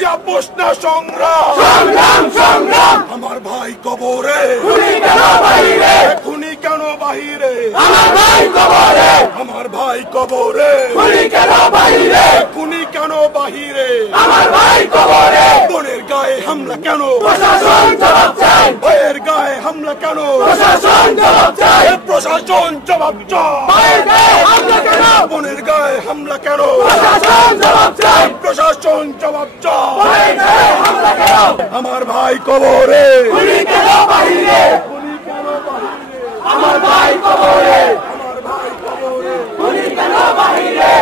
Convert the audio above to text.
দিয়া পোষনা সংগ্রাম সংগ্রাম সংগ্রাম আমার ভাই কবরে খুনি কেন বাহিরে খুনি কেন বাহিরে আমার ভাই কবরে আমার ভাই কবরে খুনি কেন বাহিরে খুনি কেন বাহিরে আমার ভাই কবরে বোনের গায়ে হামলা কেন প্রশাসন জবাব চাই ভাইয়ের গায়ে হামলা কেন প্রশাসন জবাব চাই প্রশাসন জবাব চাই ভাইয়ের গায়ে হামলা কেন বোনের গায়ে হামলা কেন প্রশাসন জবাব চাই প্রশাসন জবাব চাই ভাইয়ের গায়ে হামলা কেন আমার ভাই কবরে খুনি কেন বাহিরে খুনি কেন বাহিরে আমার ভাই কবরে আমার ভাই কবরে খুনি কেন বাহিরে